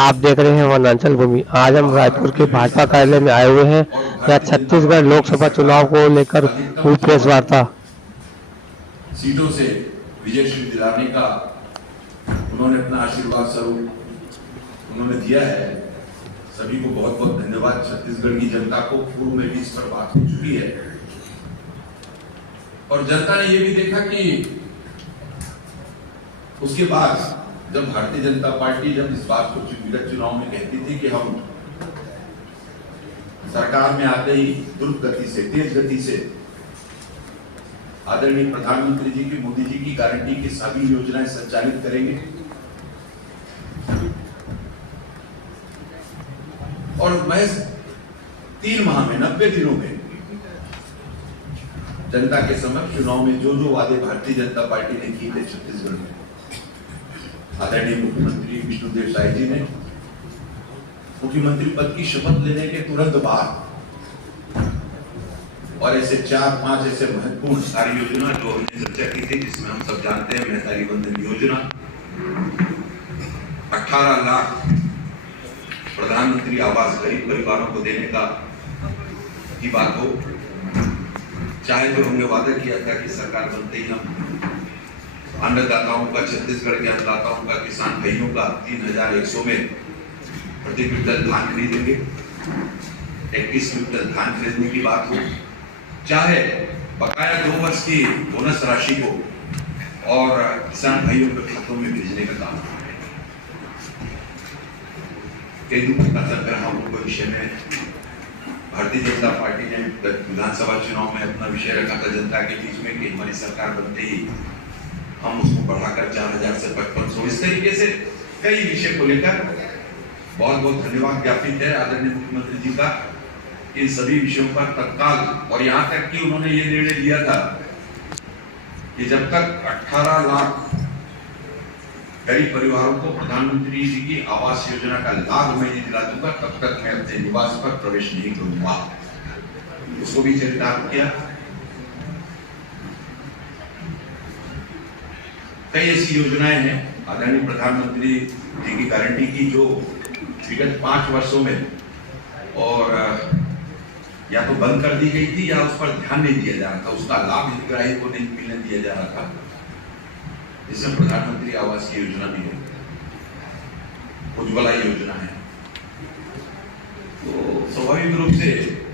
आप देख रहे हैं वनांचल भूमि। आज हम रायपुर के भाजपा कार्यालय में आए हुए हैं। यहाँ छत्तीसगढ़ लोकसभा चुनाव को लेकर हुई प्रेस वार्ता। सीटों से विजय श्री दिलाने का उन्होंने अपना आशीर्वाद स्वरूप उन्होंने दिया है। सभी को बहुत बहुत धन्यवाद। छत्तीसगढ़ की जनता को पूर्व में भी इस पर बात हो चुकी है और जनता ने यह भी देखा कि उसके बाद जब भारतीय जनता पार्टी जब इस बात को विगत चुनाव में कहती थी कि हम सरकार में आते ही द्रुत गति से, तेज गति से आदरणीय प्रधानमंत्री जी की, मोदी जी की गारंटी की सभी योजनाएं संचालित करेंगे और महज 3 माह में 90 दिनों में जनता के समक्ष चुनाव में जो जो वादे भारतीय जनता पार्टी ने किए थे छत्तीसगढ़ में, आदरणीय मुख्यमंत्री विष्णुदेव साय जी ने मुख्यमंत्री पद की शपथ लेने के तुरंत बाद और ऐसे 4-5 ऐसे महत्वपूर्ण सारी योजना जो हमने चर्चा की थी, जिसमें हम सब जानते हैं महतारी बंधन योजना, 18 लाख प्रधानमंत्री आवास गरीब परिवारों को देने का की बात हो, चाहे जो हमने वादा किया था कि सरकार बनते ही हम अन्नदाताओं का, छत्तीसगढ़ के अन्नदाताओं का, किसान भाइयों का 3100 में प्रति क्विंटल धान खरीदेंगे, 21 क्विंटल धान खरीदने की बात हो, चाहे बकाया 2 वर्ष की बोनस राशि को और किसान भाइयों के खातों में भेजने का काम। कई दुख का चल रहा उनको विषय में भारतीय जनता पार्टी ने विधानसभा चुनाव में अपना विषय रखा था जनता के बीच में कि हमारी सरकार बनते ही हम उसको बढ़ाकर 4000 से 5500, इस तरीके से कई विषय को लेकर बहुत बहुत धन्यवाद ज्ञापित है आदरणीय मुख्यमंत्री जी का। इन सभी विषयों पर तत्काल, और यहाँ तक कि उन्होंने ये निर्णय लिया था कि जब तक 18 लाख गरीब परिवारों को प्रधानमंत्री जी की आवास योजना का लाभ मैं नहीं दिला दूंगा, तब तक मैं अपने निवास पर प्रवेश नहीं करूंगा। उसको भी चरितार्थ किया। कई ऐसी योजनाएं हैं आदरणीय प्रधानमंत्री जी की गारंटी की जो विगत 5 वर्षों में और या तो बंद कर दी गई थी या उस पर ध्यान नहीं दिया जा रहा था, उसका लाभ हितग्राही को नहीं मिलने दिया जा रहा था। इसमें प्रधानमंत्री आवास की योजना भी है, उज्ज्वला योजना है। तो स्वाभाविक रूप से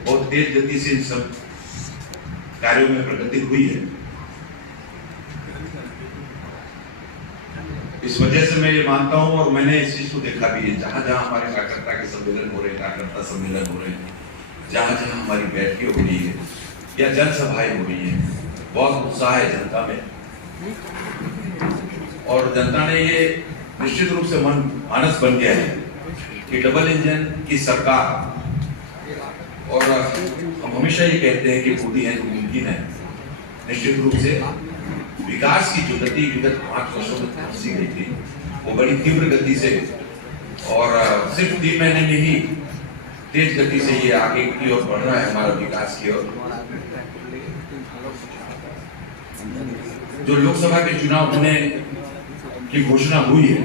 बहुत तेज गति से इन सब कार्यों में प्रगति हुई है। इस वजह से मैं ये मानता हूं और मैंने इस चीज को देखा भी है, जहां जहां हमारे कार्यकर्ता के सम्मेलन हो रहे हैं, कार्यकर्ता सम्मेलन हो रहे हैं, जहां जहां हमारी बैठकें हो रही है या जनसभाएं हो रही है, बहुत उत्साह है जनता में और जनता ने ये निश्चित रूप से मन मानस बन गया है कि डबल इंजन की सरकार, और हम हमेशा ये कहते हैं कि मोदी है तो मुमकिन है। निश्चित रूप से विकास की जो गति विगत 5 वर्षों में पहुंची गई थी वो बड़ी तीव्र गति से और सिर्फ 3 महीने में ही तेज गति से ये आगे की ओर बढ़ रहा है हमारा विकास की ओर। जो लोकसभा के चुनाव होने की घोषणा हुई है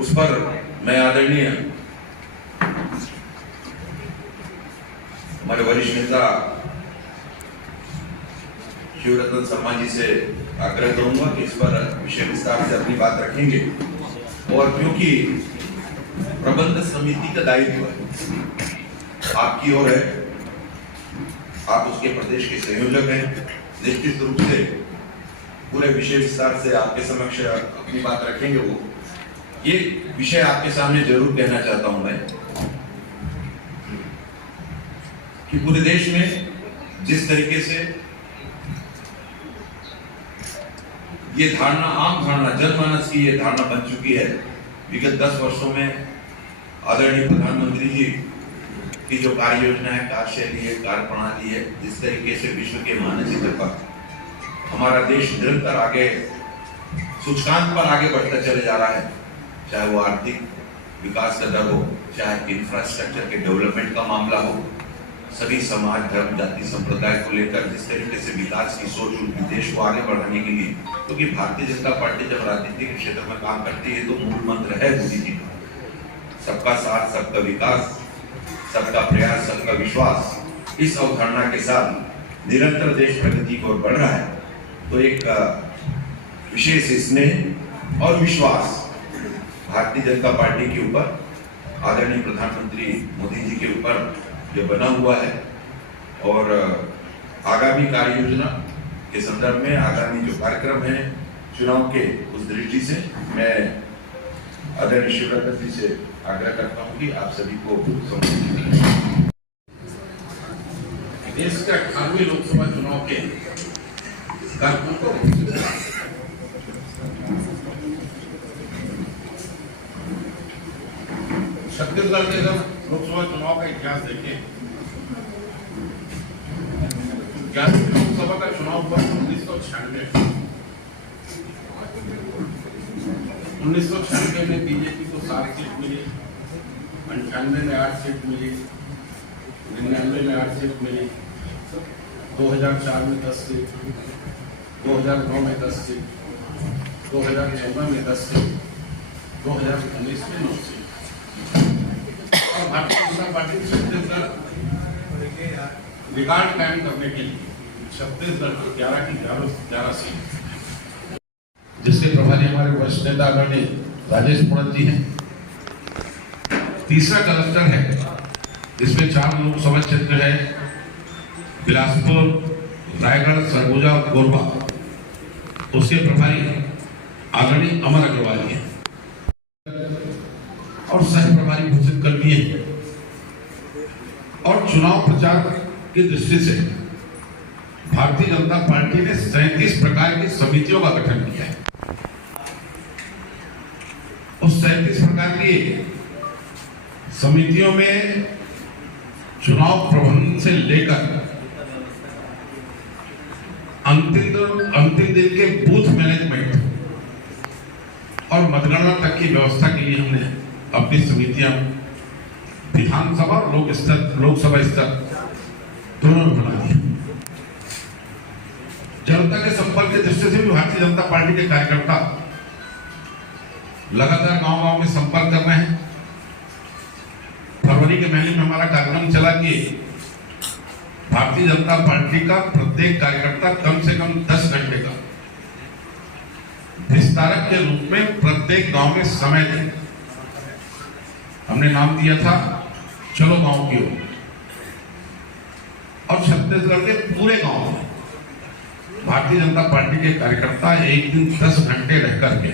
उस पर मैं आदरणीय हमारे वरिष्ठ नेता शिवरतन शर्मा जी से आग्रह करूंगा कि इस पर विषय विस्तार से अपनी बात रखेंगे और क्योंकि प्रबंध समिति का दायित्व है आपकी ओर है, आप उसके प्रदेश के संयोजक हैं, निश्चित रूप से पूरे विषय विस्तार से आपके समक्ष अपनी बात रखेंगे। वो ये विषय आपके सामने जरूर कहना चाहता हूं मैं कि पूरे देश में जिस तरीके से ये धारणा, आम धारणा, जनमानस की ये धारणा बन चुकी है विगत 10 वर्षों में आदरणीय प्रधानमंत्री जी की जो कार्य योजना है, कार्यशैली है, कार्य प्रणाली है, जिस तरीके से विश्व के मानचित्र पर हमारा देश निरंतर आगे सूचकांक पर आगे बढ़ता चले जा रहा है, चाहे वो आर्थिक विकास का दर हो, चाहे इंफ्रास्ट्रक्चर के डेवलपमेंट का मामला हो, सभी समाज, धर्म, जाति, संप्रदाय को लेकर जिस तरीके से विकास की सोच उनकी देश को आगे बढ़ाने के लिए, क्योंकि भारतीय जनता पार्टी जब राजनीति के क्षेत्र में काम करती है तो मूल मंत्र है मोदी जी का सबका साथ, सबका विकास, सबका प्रयास, सबका विश्वास, इस अवधारणा के साथ निरंतर देश प्रगति की ओर बढ़ रहा है, तो एक विशेष स्नेह और विश्वास भारतीय जनता पार्टी के ऊपर, आदरणीय प्रधानमंत्री मोदी जी के ऊपर जो बना हुआ है, और आगामी कार्य योजना के संदर्भ में आगामी जो कार्यक्रम है चुनाव के, उस दृष्टि से मैं आदरणीय शिवरतन जी से आग्रह करता हूं कि आप सभी को देश के 18वें लोकसभा चुनाव के कार्यक्रम को छत्तीसगढ़ के अगर लोकसभा चुनाव का इतिहास देखें, 11वीं लोकसभा का चुनाव हुआ 1996 में बीजेपी को 7 सीट मिली, 98 में 8 सीट मिली, 99 में 8 सीट मिली, 2004 में 10 सीट, 2009 में 10 सीट, 2014 में 10 सीट, 2019 में 9 सीट। और भारतीय जनता पार्टी छत्तीसगढ़ रिकॉर्ड कायम करने के लिए छत्तीसगढ़ को 11 की 11 सीट, जिसके प्रभारी हमारे वरिष्ठ नेता आदरणीय राजेश पुरत जी हैं। तीसरा क्लस्टर है, इसमें 4 लोकसभा क्षेत्र है, बिलासपुर, रायगढ़, सरगुजा और कोरबा। उसके प्रभारी आदरणीय अमर अग्रवाल जी हैं और सह प्रभारी भूषित कर्मी हैं। और चुनाव प्रचार की दृष्टि से भारतीय जनता पार्टी ने 37 प्रकार की समितियों का गठन किया है। उस 37 प्रकार की समितियों में चुनाव प्रबंधन से लेकर अंतिम दिन के बूथ मैनेजमेंट और मतगणना तक की व्यवस्था के लिए हमने अपनी समितियां विधानसभा और लोकसभा स्तर दोनों में बना दी। जनता के संपर्क की दृष्टि से भी भारतीय जनता पार्टी के कार्यकर्ता लगातार गांव-गांव में संपर्क कर रहे हैं। फरवरी के महीने में हमारा कार्यक्रम चला कि भारतीय जनता पार्टी का प्रत्येक कार्यकर्ता कम से कम 10 घंटे का विस्तारक के रूप में प्रत्येक गांव में समय दें। हमने नाम दिया था चलो गांव की ओर। और छत्तीसगढ़ के पूरे गांव में भारतीय जनता पार्टी के कार्यकर्ता एक दिन 10 घंटे रह करके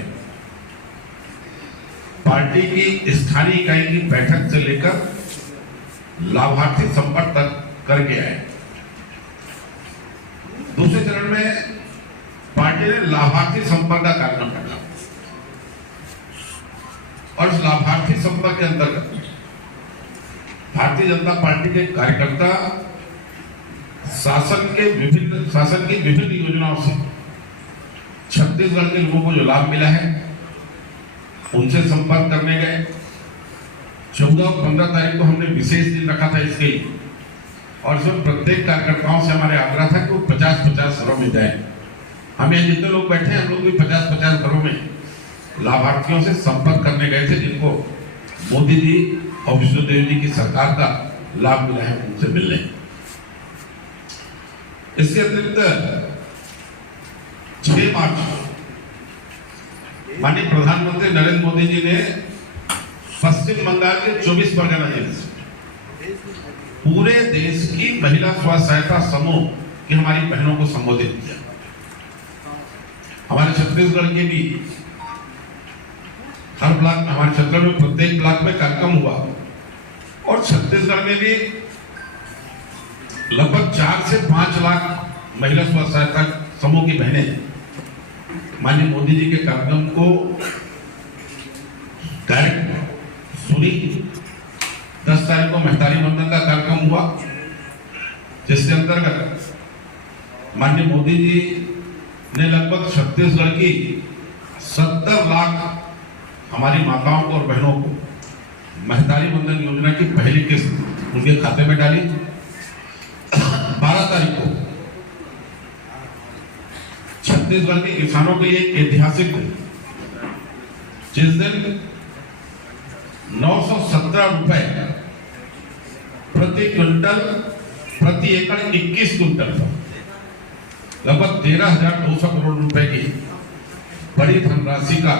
पार्टी की स्थानीय इकाई की बैठक से लेकर लाभार्थी संपर्क तक करके आए। दूसरे चरण में पार्टी ने लाभार्थी संपर्क का कार्यक्रम रखा और इस लाभार्थी संपर्क के अंतर्गत भारतीय जनता पार्टी के कार्यकर्ता शासन की विभिन्न योजनाओं से छत्तीसगढ़ के लोगों को जो लाभ मिला है उनसे संपर्क करने गए। 14 और 15 तारीख को हमने विशेष दिन रखा था इसके लिए, और इसमें प्रत्येक कार्यकर्ताओं से हमारे आग्रह था कि वो 50-50 घरों में जाए। हमें जितने लोग बैठे हैं हम लोग भी 50-50 घरों में लाभार्थियों से संपर्क करने गए थे जिनको मोदी जी और विष्णुदेव जी की सरकार का लाभ मिला है, उनसे मिलने। इसके अतिरिक्त 6 मार्च माननीय प्रधानमंत्री नरेंद्र मोदी जी ने पश्चिम बंगाल के 24 परगना जिले से पूरे देश की महिला स्व सहायता समूह की हमारी बहनों को संबोधित किया। हमारे छत्तीसगढ़ के भी हर ब्लॉक में, हमारे छत्तीसगढ़ में प्रत्येक ब्लॉक में कार्यक्रम हुआ और छत्तीसगढ़ में भी लगभग 4 से 5 लाख महिला स्व सहायता समूह की बहनें माननीय मोदी जी के कार्यक्रम को डायरेक्ट सुनी। 10 तारीख को महतारी वंदन का कार्यक्रम हुआ जिसके अंतर्गत माननीय मोदी जी ने लगभग छत्तीसगढ़ की 70 लाख हमारी माताओं को और बहनों को महतारी वंदन योजना की पहली किस्त उनके खाते में डाली। 12 तारीख को छत्तीसगढ़ के किसानों के लिए एक ऐतिहासिक दिन, जिस दिन 917 रुपए प्रति क्विंटल, प्रति एकड़ 21 क्विंटल, लगभग 13,200 करोड़ रुपए की बड़ी धनराशि का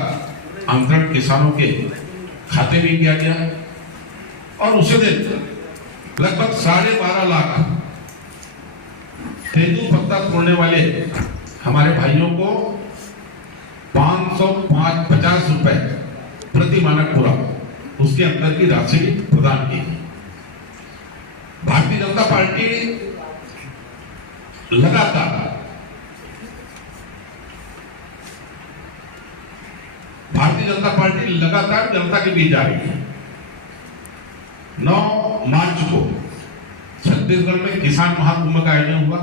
अंतरण किसानों के खाते में किया गया। और उसी दिन लगभग 12.5 लाख तेंदुपत्ता तोड़ने वाले हमारे भाइयों को 550 रुपए प्रति मानक पूरा उसके अंदर की राशि प्रदान की। भारतीय जनता पार्टी लगातार जनता के बीच जा रही है। 9 मार्च को छत्तीसगढ़ में किसान महाकुंभ का आयोजन हुआ,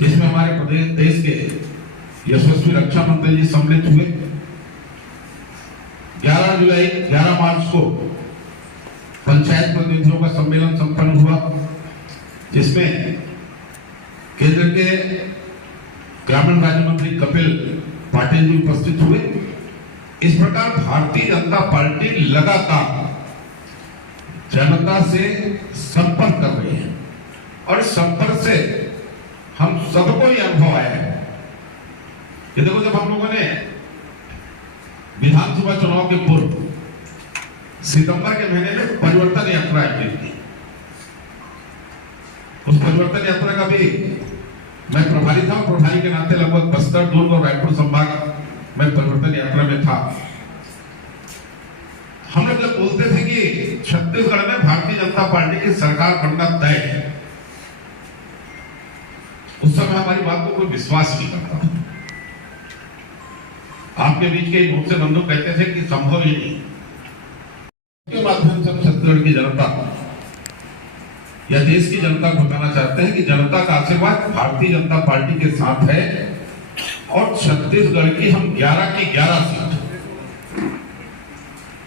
जिसमें हमारे प्रदेश देश के यशस्वी रक्षा मंत्री जी सम्मिलित हुए। 11 मार्च को पंचायत प्रतिनिधियों का सम्मेलन संपन्न हुआ, जिसमें केंद्र के ग्रामीण राज्य मंत्री कपिल पाटिल जी उपस्थित हुए। इस प्रकार भारतीय जनता पार्टी लगातार जनता से संपर्क कर रही है और इस संपर्क से हम सबको ये अनुभव आया है कि देखो, जब हम लोगों ने विधानसभा चुनाव के पूर्व सितंबर के महीने में परिवर्तन यात्रा आयोजित की, उस परिवर्तन यात्रा का भी मैं प्रभारी था। प्रभारी के नाते लगभग बस्तर, दुर्ग और रायपुर संभाग में परिवर्तन यात्रा में था। हम लोग जब बोलते थे कि छत्तीसगढ़ में भारतीय जनता पार्टी की सरकार बनना तय है, उस समय हमारी बात को कोई विश्वास नहीं करता था। आपके बीच के बहुत से बंधु कहते थे कि संभव ही नहीं। के माध्यम से हम छत्तीसगढ़ की जनता या देश की जनता को बताना चाहते हैं कि जनता का आशीर्वाद भारतीय जनता पार्टी के साथ है और छत्तीसगढ़ की हम 11 की 11 सीट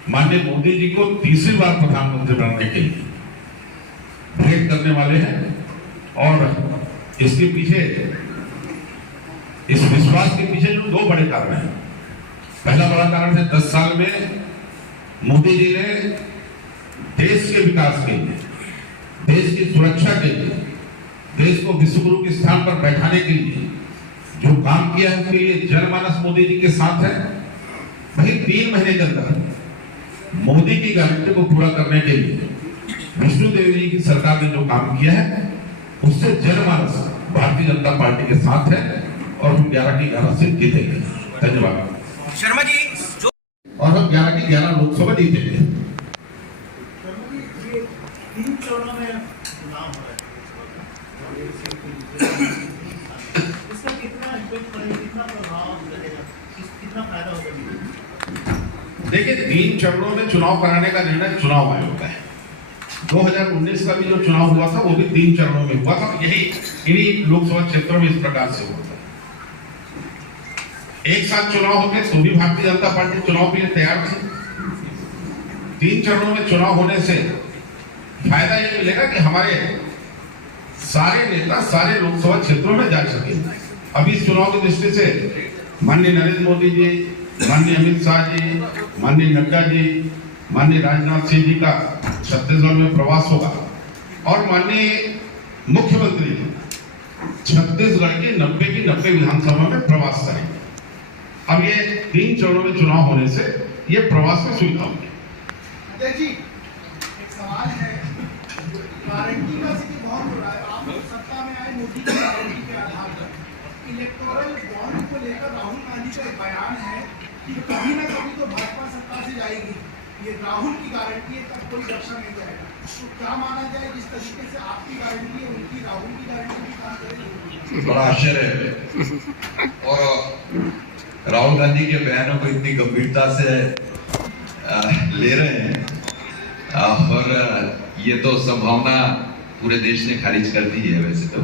माननीय मोदी जी को तीसरी बार प्रधानमंत्री बनने के लिए भेंट करने वाले हैं। और इसके पीछे, इस विश्वास के पीछे जो 2 बड़े कारण हैं। पहला बड़ा कारण है 10 साल में मोदी जी ने देश के विकास के लिए, देश की सुरक्षा के लिए, देश को विश्व गुरु के स्थान पर बैठाने के लिए जो काम किया है, उसके लिए जनमानस मोदी जी के साथ है। वही 3 महीने के अंदर मोदी की गारंटी को पूरा करने के लिए विष्णु देवी जी की सरकार ने जो काम किया है, उससे जनमानस भारतीय जनता पार्टी के साथ है और हम 11 की 11 सीट जीतेंगे। धन्यवाद शर्मा जी। और हम 11 की 11 लोकसभा जीतेंगे। 3 चरणों में चुनाव हो रहा है, इसका कितना इम्पैक्ट पड़ेगा, कितना प्रभाव लगेगा, कितना फायदा होगा? देखिए, 3 चरणों में चुनाव कराने का निर्णय चुनाव आयोग का है। 2019 का भी जो चुनाव हुआ था वो भी 3 चरणों में हुआ था। यही इन्हीं लोकसभा क्षेत्रों में इस प्रकार से हुआ था। एक साथ चुनाव होते तो भी भारतीय जनता पार्टी चुनाव के लिए तैयार थी। 3 चरणों में चुनाव होने से फायदा ये मिलेगा कि हमारे सारे नेता सारे लोकसभा क्षेत्रों में जा सके। अभी इस चुनाव की दृष्टि से माननीय नरेंद्र मोदी जी, माननीय अमित शाह जी, माननीय नड्डा जी, माननीय राजनाथ सिंह जी का छत्तीसगढ़ में प्रवास होगा और माननीय मुख्यमंत्री छत्तीसगढ़ की 90 विधानसभा में प्रवास करेंगे। अब ये 3 चरणों में चुनाव होने से ये प्रवास में सुविधा होगी। देखिए, एक सवाल है, गारंटी का जिक्र बहुत हो रहा है। आप लोग सत्ता में आए मोदी की गारंटी के आधार पर इलेक्टोरल बॉन्ड को लेकर राहुल गांधी का एक बयान है कि कभी ना कभी तो भाजपा सत्ता से जाएगी। ये राहुल की गारंटी है, तब कोई रक्षा नहीं जाएगा। तो क्या माना जाए, जिस तरीके से आपकी गारंटी है, उनकी राहुल की गारंटी भी काम करेगी? बड़ा आश्चर्य है। और राहुल गांधी के बयानों को इतनी गंभीरता से ले रहे हैं और ये तो संभावना पूरे देश ने खारिज कर दी है वैसे तो,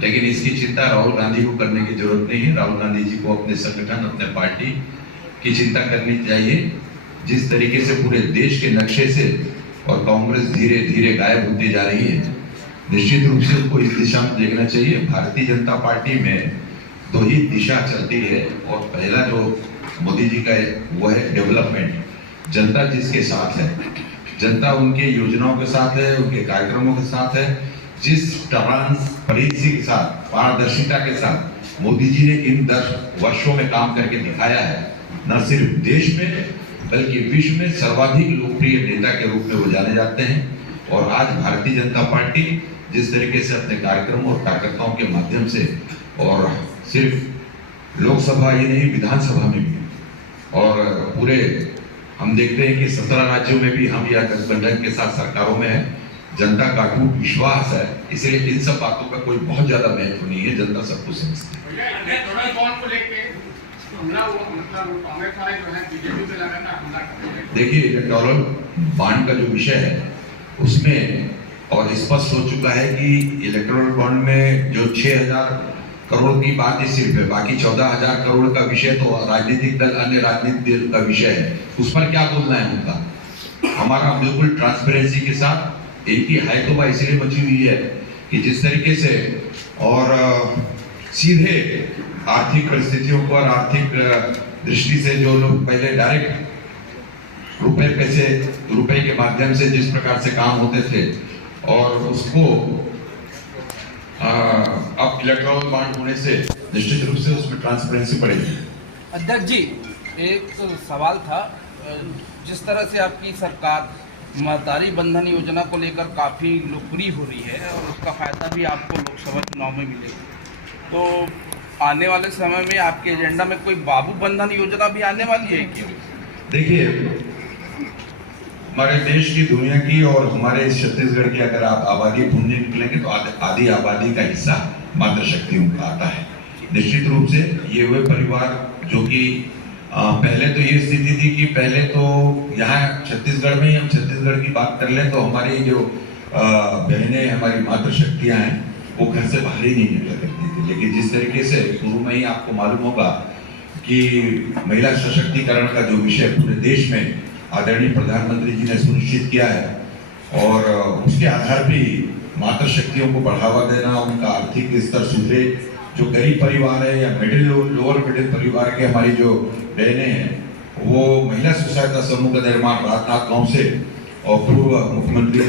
लेकिन इसकी चिंता राहुल गांधी को करने की जरूरत नहीं है। राहुल गांधी जी को अपने संगठन, अपने पार्टी की चिंता करनी चाहिए। जिस तरीके से पूरे देश के नक्शे से और कांग्रेस धीरे धीरे गायब होती जा रही है, निश्चित रूप से उनको इस दिशा में देखना चाहिए। भारतीय जनता पार्टी में 2 ही दिशा चलती है और पहला जो मोदी जी का वो है डेवलपमेंट, जनता जिसके साथ है, जनता उनके योजनाओं के साथ है, उनके कार्यक्रमों के साथ है, जिस ट्रांसपेरेंसी के साथ, पारदर्शिता के साथ मोदी जी ने इन 10 वर्षों में काम करके दिखाया है, न सिर्फ देश में बल्कि विश्व में सर्वाधिक लोकप्रिय नेता के रूप में वो जाने जाते हैं। और आज भारतीय जनता पार्टी जिस तरीके से अपने कार्यक्रमों और कार्यकर्ताओं के माध्यम से, और सिर्फ लोकसभा ही नहीं विधानसभा में भी, और पूरे हम देखते हैं कि 17 राज्यों में भी हम या गठबंधन के साथ सरकारों में है, जनता का अटूट विश्वास है। इसलिए इन सब बातों का कोई बहुत ज्यादा महत्व नहीं है, जनता सब कुछ समझती है। इलेक्टोरल बॉन्ड को लेके हमला हुआ, मतलब कांग्रेस वाले जो है बीजेपी पे लगातार हमला कर रहे हैं। देखिए, इलेक्टोरल बॉन्ड का जो विषय है उसमें और स्पष्ट हो चुका है कि इलेक्टोरल बॉन्ड में जो 6,000 करोड़ की बात ही सिर्फ है, बाकी 14,000 करोड़ का विषय तो राजनीतिक दल, अन्य राजनीतिक दल का विषय है। उस पर क्या बोलना है उनका? हमारा बिल्कुल ट्रांसपेरेंसी के साथ एक ही हाइतोबा इसलिए मची हुई है कि जिस तरीके से और सीधे आर्थिक परिस्थितियों को और आर्थिक दृष्टि से जो लोग पहले डायरेक्ट रुपए के माध्यम से जिस प्रकार से काम होते थे, और उसको अब इलेक्ट्रॉनिक बॉन्ड होने से निश्चित रूप से उसमें ट्रांसपेरेंसी बढ़ेगी। अध्यक्ष जी, एक सवाल था, जिस तरह से आपकी सरकार महतारी बंधन योजना को लेकर काफ़ी लोकप्रिय हो रही है और उसका फायदा भी आपको लोकसभा चुनाव में मिलेगा, तो आने वाले समय में आपके एजेंडा में कोई बाबू बंधन योजना भी आने वाली है क्या? देखिए, हमारे देश की, दुनिया की और हमारे छत्तीसगढ़ की अगर आप आबादी ढूंढने निकलेंगे तो आधी आबादी का हिस्सा मातृशक्तियों का आता है। निश्चित रूप से ये वे परिवार जो कि पहले तो ये स्थिति थी कि पहले तो यहाँ छत्तीसगढ़ में ही, हम छत्तीसगढ़ की बात कर लें तो हमारी जो बहनें, हमारी मातृशक्तियाँ हैं, वो घर से बाहर ही नहीं निकला करती थी। लेकिन जिस तरीके से शुरू में ही आपको मालूम होगा कि महिला सशक्तिकरण का जो विषय पूरे देश में आदरणीय प्रधानमंत्री जी ने सुनिश्चित किया है, और उसके आधार पर मातृशक्तियों को बढ़ावा देना, उनका आर्थिक स्तर सुधरे, जो गरीब परिवार है या लोअर मिडिल परिवार के हमारी जो बहनें हैं, वो महिला स्व सहायता समूह का निर्माण राजनाथ गांव से, और पूर्व मुख्यमंत्री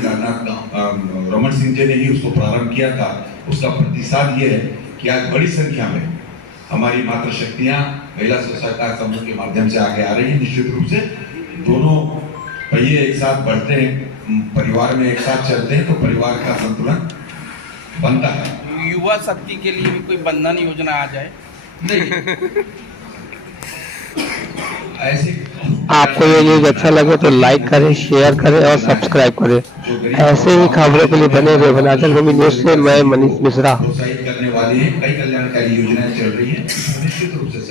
रमन सिंह जी ने ही उसको प्रारंभ किया था। उसका प्रतिसाद ये है कि आज बड़ी संख्या में हमारी मातृशक्तियाँ महिला स्व सहायता समूह के माध्यम से आगे आ रही हैं। निश्चित रूप से दोनों पहिए एक साथ बढ़ते हैं, परिवार में एक साथ चलते हैं तो परिवार का संतुलन बनता है। युवा शक्ति के लिए भी कोई बंधन योजना आ जाए? ऐसे आपको ये न्यूज अच्छा लगे तो लाइक करें, शेयर करें और सब्सक्राइब करें। ऐसे ही खबरों के लिए बने रहे वनांचल भूमि न्यूज से मैं मनीष मिश्रा। प्रोत्साहित करने वाली है, कई कल्याणकारी योजनाएं चल रही हैं, निश्चित रूप से